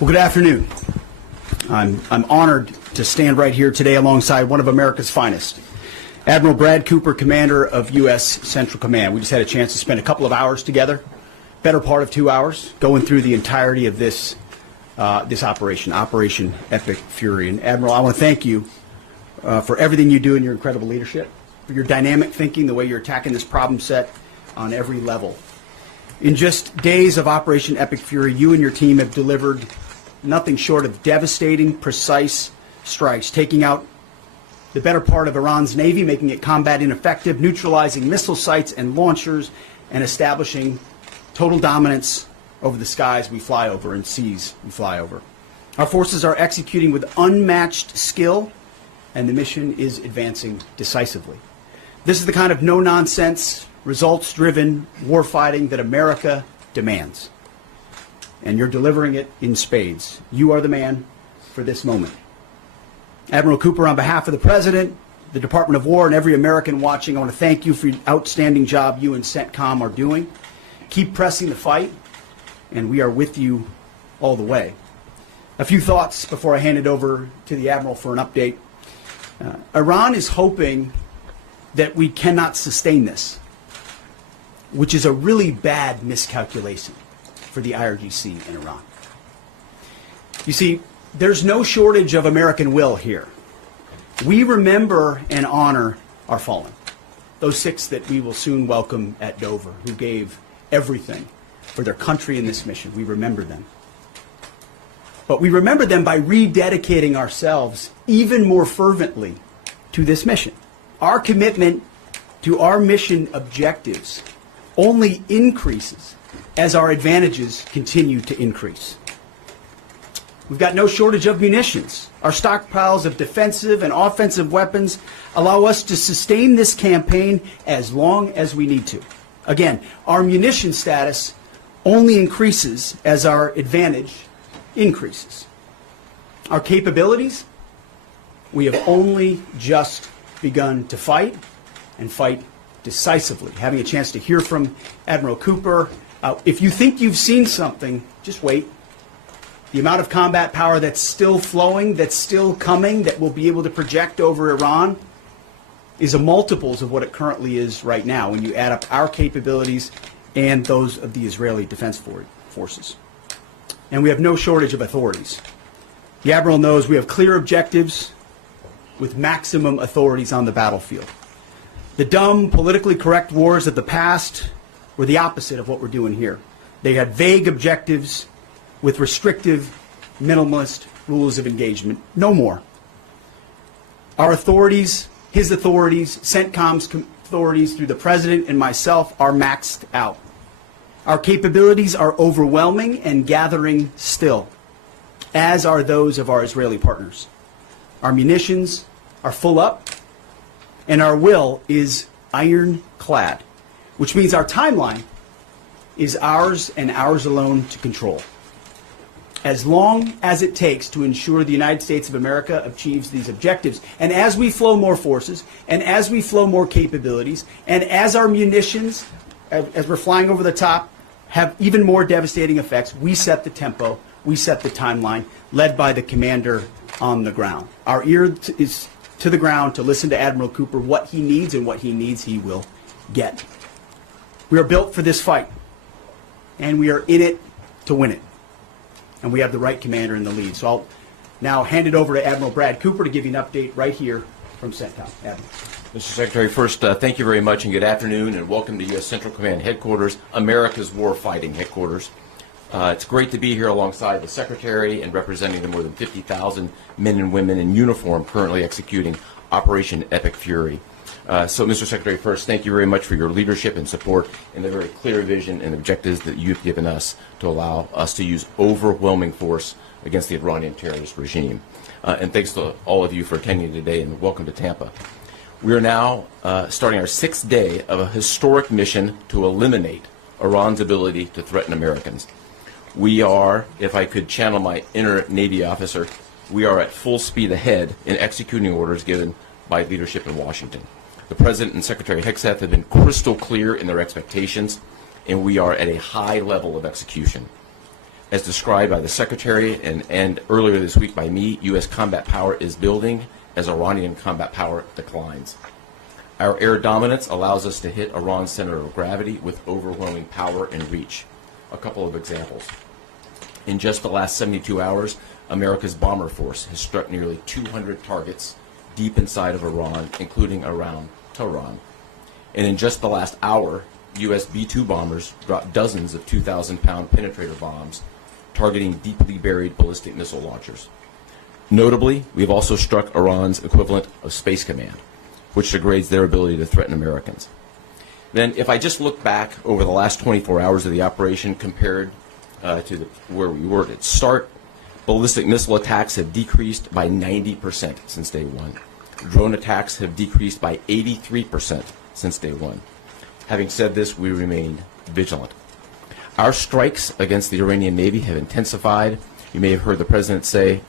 Well, good afternoon. I'm honored to stand right here today alongside one of America's finest, Admiral Brad Cooper, Commander of U.S. Central Command. We just had a chance to spend a couple of hours together, better part of 2 hours, going through the entirety of this operation, Operation Epic Fury. And Admiral, I want to thank you for everything you do and your incredible leadership, for your dynamic thinking, the way you're attacking this problem set on every level. In just days of Operation Epic Fury, you and your team have delivered nothing short of devastating, precise strikes, taking out the better part of Iran's Navy, making it combat ineffective, neutralizing missile sites and launchers, and establishing total dominance over the skies we fly over and seas we fly over. Our forces are executing with unmatched skill, and the mission is advancing decisively. This is the kind of no-nonsense, results-driven warfighting that America demands. And you're delivering it in spades. You are the man for this moment. Admiral Cooper, on behalf of the President, the Department of War, and every American watching, I want to thank you for the outstanding job you and CENTCOM are doing. Keep pressing the fight, and we are with you all the way. A few thoughts before I hand it over to the Admiral for an update. Iran is hoping that we cannot sustain this, which is a really bad miscalculation for the IRGC in Iran. You see, there's no shortage of American will here. We remember and honor our fallen, those 6 that we will soon welcome at Dover, who gave everything for their country in this mission. We remember them. But we remember them by rededicating ourselves even more fervently to this mission. Our commitment to our mission objectives only increases as our advantages continue to increase. We've got no shortage of munitions. Our stockpiles of defensive and offensive weapons allow us to sustain this campaign as long as we need to. Again, our munition status only increases as our advantage increases. Our capabilities, we have only just begun to fight, and fight decisively. Having a chance to hear from Admiral Cooper. If you think you've seen something, just wait. The amount of combat power that's still flowing, that's still coming, that will be able to project over Iran is a multiples of what it currently is right now when you add up our capabilities and those of the Israeli Defense Forces. And we have no shortage of authorities. The Admiral knows we have clear objectives with maximum authorities on the battlefield. The dumb, politically correct wars of the past were the opposite of what we're doing here. They had vague objectives with restrictive, minimalist rules of engagement. No more. Our authorities, his authorities, CENTCOM's authorities through the President and myself are maxed out. Our capabilities are overwhelming and gathering still, as are those of our Israeli partners. Our munitions are full up, and our will is ironclad, which means our timeline is ours and ours alone to control. As long as it takes to ensure the United States of America achieves these objectives, and as we flow more forces, and as we flow more capabilities, and as our munitions, as we're flying over the top, have even more devastating effects, we set the tempo, we set the timeline, led by the commander on the ground. Our ear is to the ground to listen to Admiral Cooper, what he needs, and what he needs he will get. We are built for this fight, and we are in it to win it. And we have the right commander in the lead. So I'll now hand it over to Admiral Brad Cooper to give you an update right here from CENTCOM. Admiral. Mr. Secretary, first, thank you very much and good afternoon, and welcome to U.S. Central Command Headquarters, America's warfighting headquarters. It's great to be here alongside the Secretary and representing the more than 50,000 men and women in uniform currently executing Operation Epic Fury. So, Mr. Secretary, first, thank you very much for your leadership and support and the very clear vision and objectives that you've given us to allow us to use overwhelming force against the Iranian terrorist regime. And thanks to all of you for attending today, and welcome to Tampa. We are now starting our 6th day of a historic mission to eliminate Iran's ability to threaten Americans. We are, if I could channel my inner Navy officer, we are at full speed ahead in executing orders given by leadership in Washington. The President and Secretary Hegseth have been crystal clear in their expectations, and we are at a high level of execution. As described by the Secretary and earlier this week by me, U.S. combat power is building as Iranian combat power declines. Our air dominance allows us to hit Iran's center of gravity with overwhelming power and reach. A couple of examples. In just the last 72 hours, America's bomber force has struck nearly 200 targets deep inside of Iran, including around Tehran. And in just the last hour, U.S. B-2 bombers dropped dozens of 2,000-pound penetrator bombs targeting deeply buried ballistic missile launchers. Notably, we've also struck Iran's equivalent of Space Command, which degrades their ability to threaten Americans. Then, if I just look back over the last 24 hours of the operation compared to where we were at its start, ballistic missile attacks have decreased by 90% since day one. Drone attacks have decreased by 83% since day one. Having said this, we remain vigilant. Our strikes against the Iranian Navy have intensified. You may have heard the President say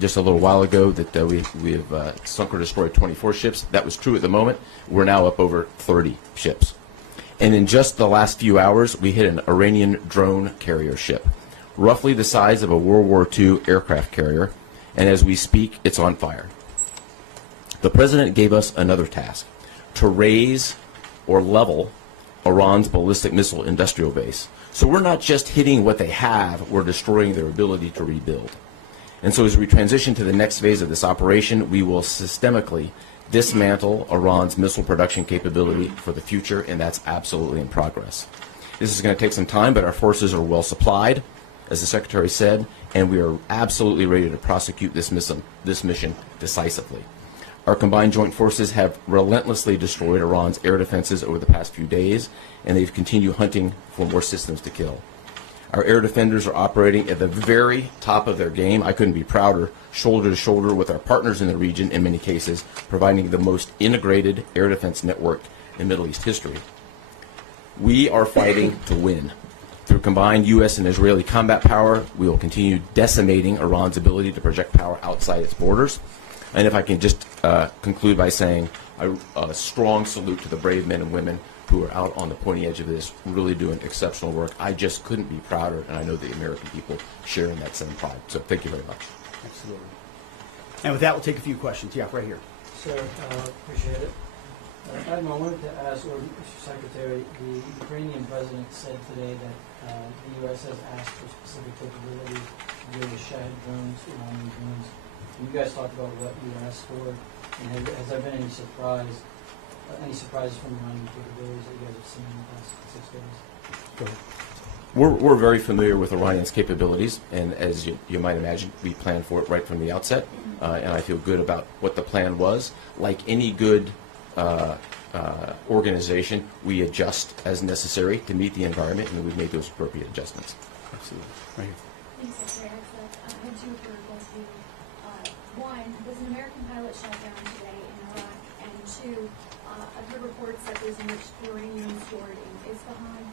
just a little while ago that we have sunk or destroyed 24 ships. That was true at the moment. We're now up over 30 ships. And in just the last few hours, we hit an Iranian drone carrier ship, roughly the size of a World War II aircraft carrier, and as we speak, it's on fire. The President gave us another task, to raise or level Iran's ballistic missile industrial base. So we're not just hitting what they have, we're destroying their ability to rebuild. And so as we transition to the next phase of this operation, we will systemically dismantle Iran's missile production capability for the future, and that's absolutely in progress. This is going to take some time, but our forces are well supplied, as the Secretary said, and we are absolutely ready to prosecute this mission decisively. Our combined joint forces have relentlessly destroyed Iran's air defenses over the past few days, and they've continued hunting for more systems to kill. Our air defenders are operating at the very top of their game. I couldn't be prouder, shoulder to shoulder with our partners in the region in many cases, providing the most integrated air defense network in Middle East history. We are fighting to win. Through combined U.S. and Israeli combat power, we will continue decimating Iran's ability to project power outside its borders. And if I can just conclude by saying a strong salute to the brave men and women who are out on the pointy edge of this, really doing exceptional work. I just couldn't be prouder, and I know the American people share in that same pride. So thank you very much. Absolutely. And with that, we'll take a few questions. Yeah, right here. Sir, appreciate it. Admiral, I wanted to ask, or Mr. Secretary, the Ukrainian president said today that the U.S. has asked for specific capabilities to be able to shed drones, Iranian drones. And you guys talked about what you asked for, and has there been any surprises from Iranian capabilities that you guys have seen in the past 6 days? Go ahead. We're very familiar with Iranian's capabilities, and as you might imagine, we planned for it right from the outset, and I feel good about what the plan was. Like any good organization, we adjust as necessary to meet the environment, and we've made those appropriate adjustments. Absolutely. Right here. Thanks, Secretary. I had two for both of you. One, was an American pilot shot down today in Iraq? And two, I've heard reports that there's enriched uranium stored in Isfahan.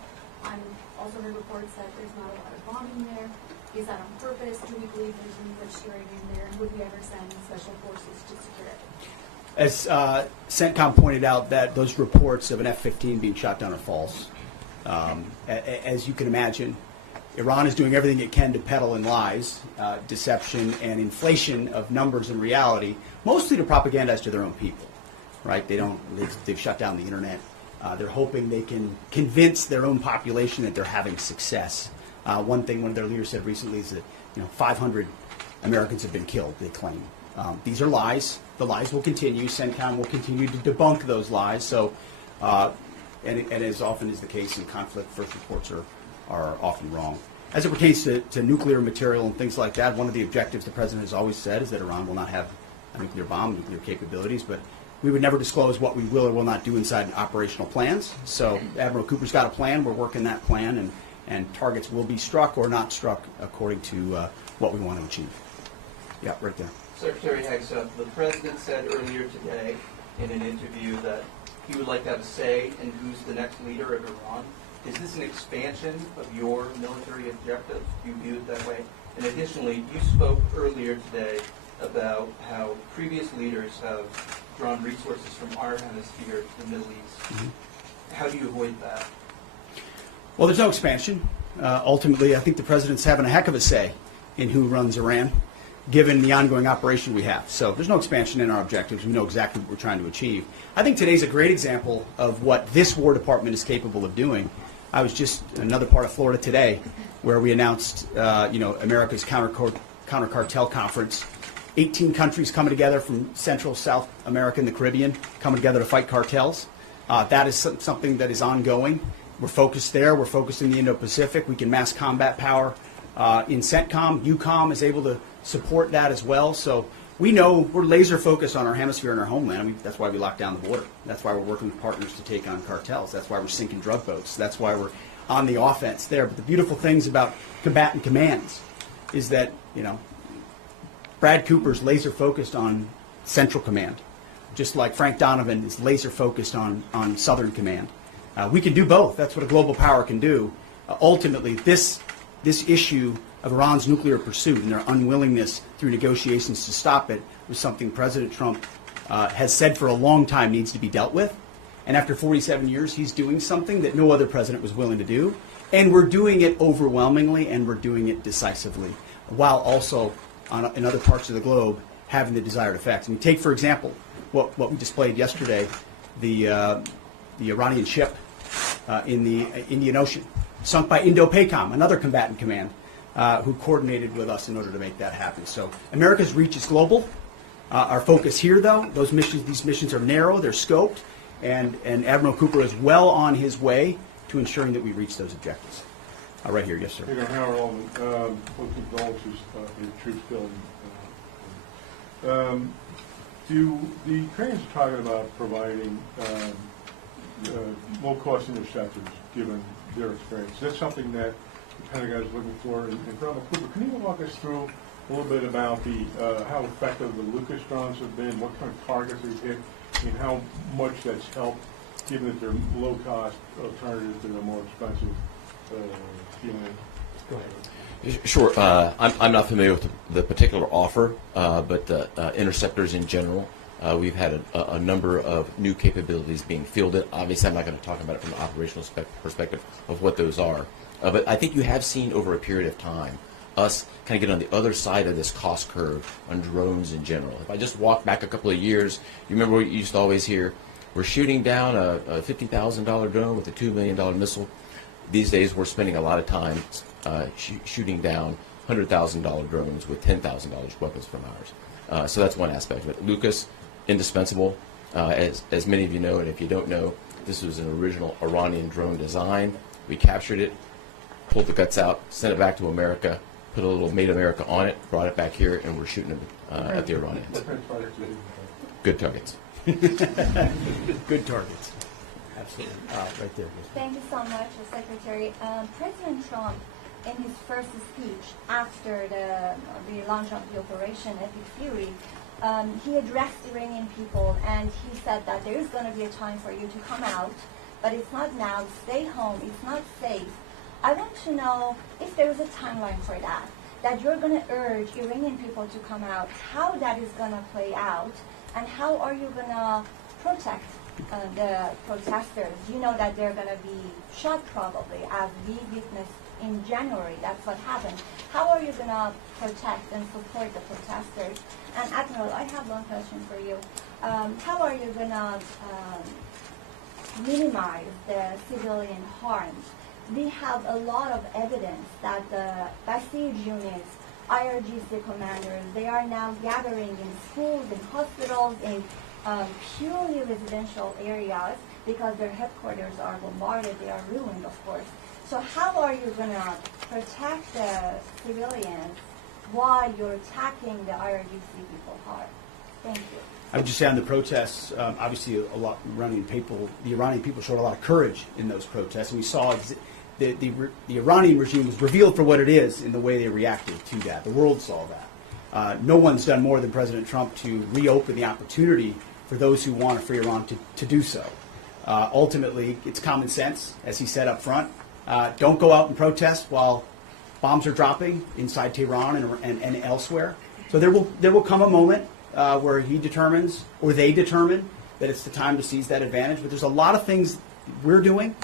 I've also heard reports that there's not a lot of bombing there. Is that on purpose? Do we believe there's enriched uranium there? And would we ever send special forces to secure it? As CENTCOM pointed out, that those reports of an F-15 being shot down are false. As you can imagine, Iran is doing everything it can to peddle in lies, deception, and inflation of numbers and reality, mostly to propagandize to their own people. Right? They've shut down the internet. They're hoping they can convince their own population that they're having success. One thing one of their leaders said recently is that 500 Americans have been killed, they claim. These are lies. The lies will continue. CENTCOM will continue to debunk those lies. So, and as often is the case in conflict, first reports are often wrong. As it pertains to nuclear material and things like that, one of the objectives the President has always said is that Iran will not have a nuclear bomb, nuclear capabilities, but we would never disclose what we will or will not do inside operational plans. So Admiral Cooper's got a plan. We're working that plan, and targets will be struck or not struck according to what we want to achieve. Yeah, right there. Secretary Hegseth, the President said earlier today in an interview that he would like to have a say in who's the next leader of Iran. Is this an expansion of your military objectives? Do you view it that way? And additionally, you spoke earlier today about how previous leaders have drawn resources from our hemisphere to the Middle East. Mm-hmm. How do you avoid that? Well, there's no expansion. Ultimately, I think the president's having a heck of a say in who runs Iran, given the ongoing operation we have. So there's no expansion in our objectives. We know exactly what we're trying to achieve. I think today's a great example of what this War Department is capable of doing. I was just in another part of Florida today where we announced, America's counter-cartel conference. 18 countries coming together from Central, South America, and the Caribbean, coming together to fight cartels. That is something that is ongoing. We're focused there. We're focused in the Indo-Pacific. We can mass combat power in CENTCOM. EUCOM is able to support that as well. So we know we're laser focused on our hemisphere and our homeland. I mean, that's why we locked down the border. That's why we're working with partners to take on cartels. That's why we're sinking drug boats. That's why we're on the offense there. But the beautiful things about combatant commands is that, Brad Cooper's laser focused on Central Command, just like Frank Donovan is laser focused on Southern Command. We can do both. That's what a global power can do. Ultimately, this issue of Iran's nuclear pursuit and their unwillingness through negotiations to stop it was something President Trump has said for a long time needs to be dealt with. And after 47 years, he's doing something that no other president was willing to do. And we're doing it overwhelmingly, and we're doing it decisively, while also in other parts of the globe having the desired effects. I mean, take, for example, what we displayed yesterday, the Iranian ship in the Indian Ocean, sunk by Indo-PACOM, another combatant command, who coordinated with us in order to make that happen. So America's reach is global. Our focus here, though, these missions are narrow, they're scoped, and Admiral Cooper is well on his way to ensuring that we reach those objectives. Right here, yes, sir. Howard Altman, with condolences for your troops killed. The Ukrainians are talking about providing low-cost interceptors, given their experience. That's something that the Pentagon is looking for. And Admiral Cooper, can you walk us through a little bit about how effective the Lucas drones have been, what kind of targets they've hit, and how much that's helped, given that they're low-cost alternatives that are more expensive? Go ahead. Sure. I'm not familiar with the particular offer, but interceptors in general, we've had a number of new capabilities being fielded. Obviously, I'm not going to talk about it from an operational perspective of what those are. But I think you have seen over a period of time us kind of get on the other side of this cost curve on drones in general. If I just walk back a couple of years, you remember what you used to always hear, we're shooting down a $50,000 drone with a $2 million missile. These days, we're spending a lot of time shooting down $100,000 drones with $10,000 weapons from ours. So that's one aspect of it. Lucas, indispensable. As many of you know, and if you don't know, this was an original Iranian drone design. We captured it, pulled the guts out, sent it back to America, put a little Made America on it, brought it back here, and we're shooting them at the Iranians. Good targets. Good targets. Absolutely. Right there. Thank you so much, Secretary. President Trump, in his first speech after the launch of the Operation Epic Fury, he addressed Iranian people and he said that there is going to be a time for you to come out, but it's not now. Stay home. It's not safe. I want to know if there is a timeline for that you're going to urge Iranian people to come out, how that is going to play out, and how are you going to protect the protesters? You know that they're going to be shot probably, as we witnessed in January. That's what happened. How are you going to protect and support the protesters? And Admiral, I have one question for you. How are you going to minimize the civilian harms? We have a lot of evidence that the Basij units, IRGC commanders, they are now gathering in schools, in hospitals, in purely residential areas because their headquarters are bombarded, they are ruined, of course. So how are you going to protect the civilians while you're attacking the IRGC people hard? Thank you. I would just say on the protests, obviously the Iranian people showed a lot of courage in those protests, and we saw the Iranian regime was revealed for what it is in the way they reacted to that. The world saw that. No one's done more than President Trump to reopen the opportunity for those who want a free Iran to do so. Ultimately, it's common sense, as he said up front. Don't go out and protest while bombs are dropping inside Tehran and elsewhere. So there will come a moment where he determines, or they determine, that it's the time to seize that advantage. But there's a lot of things we're doing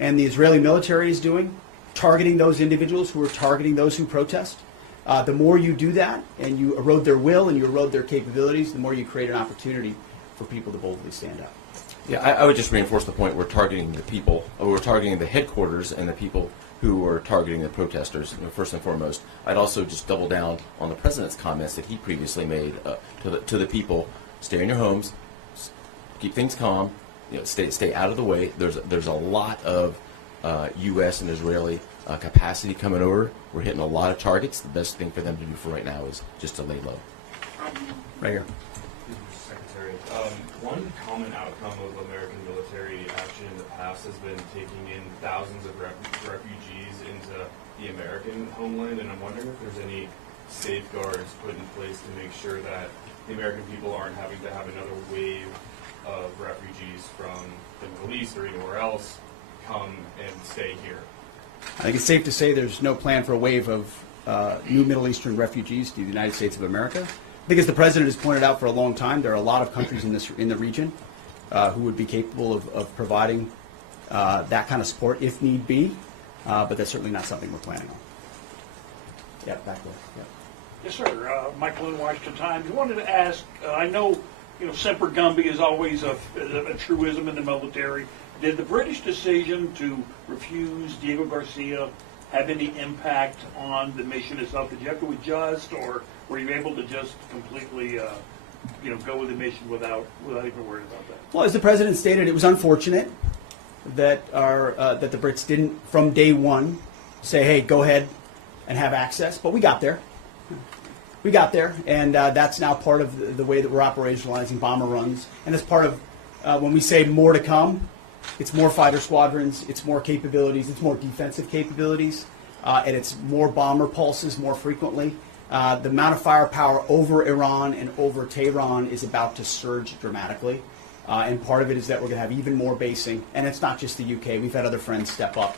and the Israeli military is doing targeting those individuals who are targeting those who protest. The more you do that and you erode their will and you erode their capabilities, the more you create an opportunity for people to boldly stand up. Yeah, I would just reinforce the point. We're targeting the people. We're targeting the headquarters and the people who are targeting the protesters, first and foremost. I'd also just double down on the president's comments that he previously made to the people. Stay in your homes, keep things calm, stay out of the way. There's a lot of U.S. and Israeli capacity coming over. We're hitting a lot of targets. The best thing for them to do for right now is just to lay low. Right here. Secretary, one common outcome of American military action in the past has been taking in thousands of refugees into the American homeland, and I'm wondering if there's any safeguards put in place to make sure that the American people aren't having to have another wave of refugees from the Middle East or anywhere else come and stay here. I think it's safe to say there's no plan for a wave of new Middle Eastern refugees to the United States of America. I think, as the president has pointed out for a long time, there are a lot of countries in the region who would be capable of providing that kind of support if need be, but that's certainly not something we're planning on. Yeah, back there. Yeah. Yes, sir. Michael in Washington Times. I wanted to ask, I know, Semper Gumby is always a truism in the military. Did the British decision to refuse Diego Garcia have any impact on the mission itself? Did you have to adjust, or were you able to just completely, go with the mission without even worrying about that? Well, as the president stated, it was unfortunate that that the Brits didn't, from day one, say, "Hey, go ahead and have access." But we got there. We got there, and that's now part of the way that we're operationalizing bomber runs. And it's part of when we say more to come. It's more fighter squadrons, it's more capabilities, it's more defensive capabilities, and it's more bomber pulses more frequently. The amount of firepower over Iran and over Tehran is about to surge dramatically, and part of it is that we're going to have even more basing, and it's not just the UK. We've had other friends step up,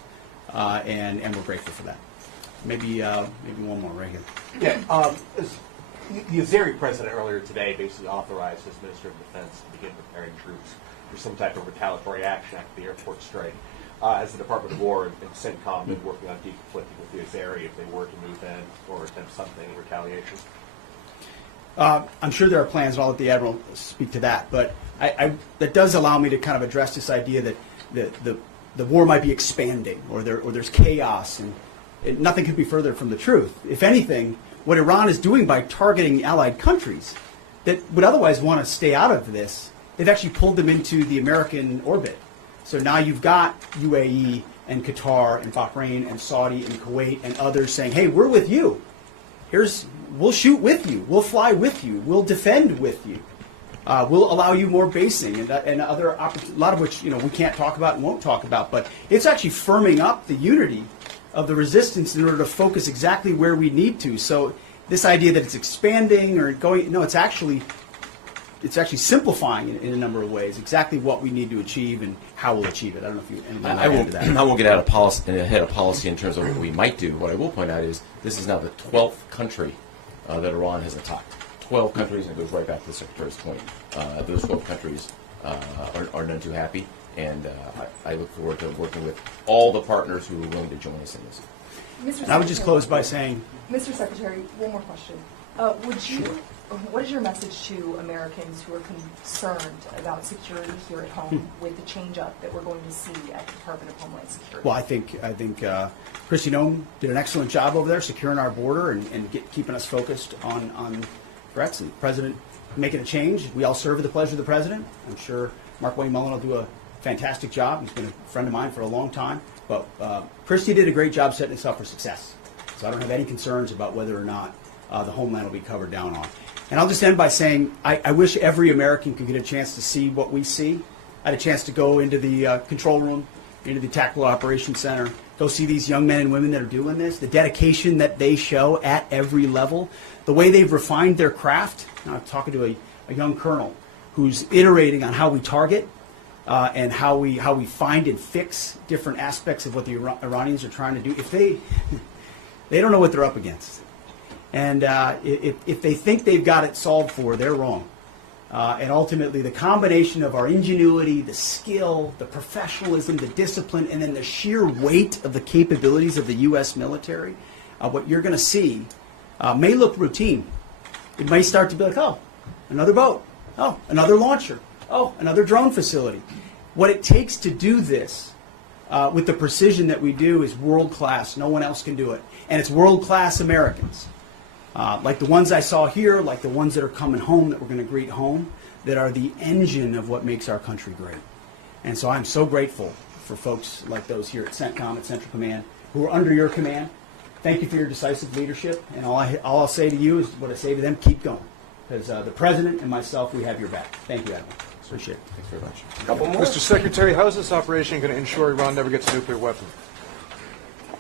and we're grateful for that. Maybe one more right here. Yeah, the Azeri president earlier today basically authorized his Minister of Defense to begin preparing troops for some type of retaliatory action after the airport strike. As the Department of War and CENTCOM been working on deconflicting with the Azeri if they were to move in or attempt something in retaliation? I'm sure there are plans, and I'll let the Admiral speak to that. But that does allow me to kind of address this idea that the war might be expanding, or there's chaos, and nothing could be further from the truth. If anything, what Iran is doing by targeting allied countries that would otherwise want to stay out of this, they've actually pulled them into the American orbit. So now you've got UAE and Qatar and Bahrain and Saudi and Kuwait and others saying, "Hey, we're with you. We'll shoot with you. We'll fly with you. We'll defend with you. We'll allow you more basing and other a lot of which we can't talk about and won't talk about." But it's actually firming up the unity of the resistance in order to focus exactly where we need to. So this idea that it's expanding or going, no, it's actually simplifying in a number of ways exactly what we need to achieve and how we'll achieve it. I don't know if you anything I won't get ahead of policy in terms of what we might do. What I will point out is this is now the 12th country that Iran has attacked. 12 countries, and it goes right back to the Secretary's point. Those 12 countries are none too happy, and I look forward to working with all the partners who are willing to join us in this. And I would just close by saying, Mr. Secretary, one more question. What is your message to Americans who are concerned about security here at home with the change-up that we're going to see at the Department of Homeland Security? well, I think Kristi Noem did an excellent job over there securing our border and keeping us focused on threats. And the President making a change. We all serve at the pleasure of the President. I'm sure Mark Wayne Mullen will do a fantastic job. He's been a friend of mine for a long time. But Kristi did a great job setting us up for success. So I don't have any concerns about whether or not the Homeland will be covered down on. And I'll just end by saying I wish every American could get a chance to see what we see. I had a chance to go into the control room, into the Tactical Operations Center, go see these young men and women that are doing this, the dedication that they show at every level, the way they've refined their craft. Now, I'm talking to a young colonel who's iterating on how we target and how we find and fix different aspects of what the Iranians are trying to do. If they don't know what they're up against. And if they think they've got it solved for, they're wrong. and ultimately the combination of our ingenuity, the skill, the professionalism, the discipline, and then the sheer weight of the capabilities of the U.S. military, what you're going to see may look routine. It may start to be like, oh, another boat. Oh, another launcher. Oh, another drone facility. What it takes to do this with the precision that we do is world-class. No one else can do it. And it's world-class Americans, like the ones I saw here, like the ones that are coming home that we're going to greet home, that are the engine of what makes our country great. And so I'm so grateful for folks like those here at CENTCOM, at Central Command, who are under your command. Thank you for your decisive leadership. And all I'll say to you is what I say to them, keep going. Because the President and myself, we have your back. Thank you, Admiral. Appreciate it. Thanks very much. Couple more. Mr. Secretary, how is this operation going to ensure Iran never gets a nuclear weapon?